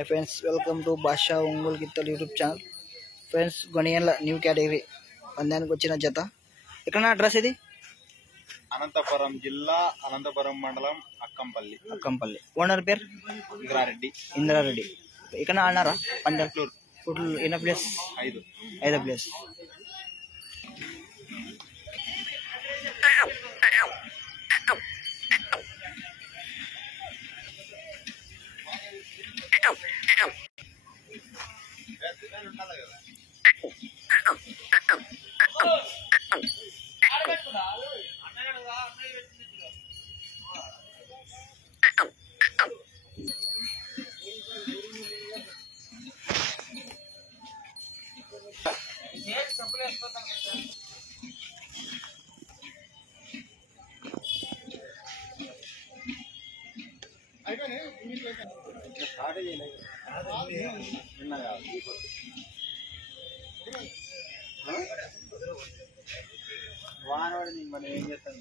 Hi friends, welcome to Basha Ongole గిత్తలు YouTube channel. Friends, గొనియన్ల new category పందానికి వచ్చిన జత. ఎక్కడ అడ్రస్ ఇది? అనంతపురం జిల్లా, అనంతపురం మండలం, అక్కంపల్లి. ఓనర్ పేరు ఇంద్రారెడ్డి. ఇక్కడ ఆడినారా పందెం? ఎన్న ప్లేస్? 5వ ప్లేస్. వానవాడి మనం ఏం చేస్తాం?